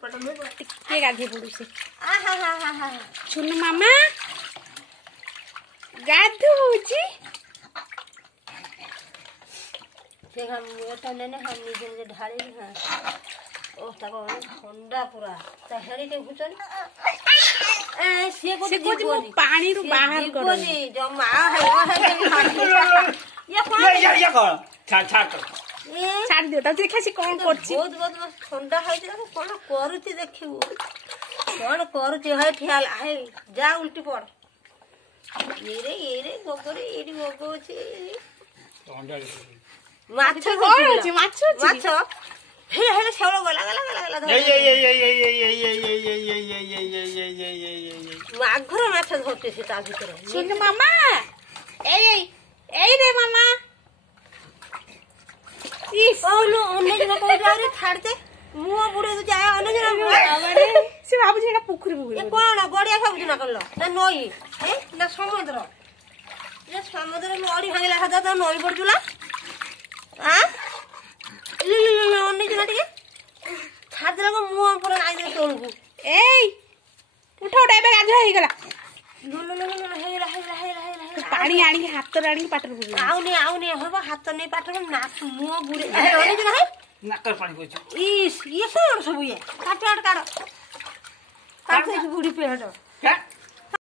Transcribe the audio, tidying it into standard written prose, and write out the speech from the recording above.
टिके गाधे पड़ुसी चुनु मामा गाधुची से हम एटा ने हम निजे ढाली हां ओ तको ठंडा पूरा तहरी के भूतन ए से को पानी रु बाहर करो जो मां है ये कौन छाड़ दियो त देखा से कोन करछि बहुत ठंडा है जे कोन करूची देखिबो कोन करूची है ठियाल है जा उल्टी पड़ ये रे गोगरे एडी गोगो छी ठंडा माछ कोन माछ माछ हे सेवलो गला माघर माछ धरते से ता भीतर सुन मामा ए रे मामा इस ओलो ओने जना को जा रे छाड़ते मुआ बुड़े तो जाए ओने जना अरे से बाबू जेटा पुखरी ये कोन गड़िया सब जना करलो ना नई हे ना समुद्र ये समुद्र लड़ी भांगला हादा तो नई पड़जुला हां ये ओने जना टिके छाड़ देला को मुआ पर आई दे तोलगु एई उठा एबे गाधो हे गेला लो हे पानी आनी हाथ रानी पाटर बुझ आउने हबा हाथ नै पाटर नाक मुआ बुड़े ओने जना है नाकर पानी कोछ इस ये कौन सब ये काट से बुड़ी पे हटो क्या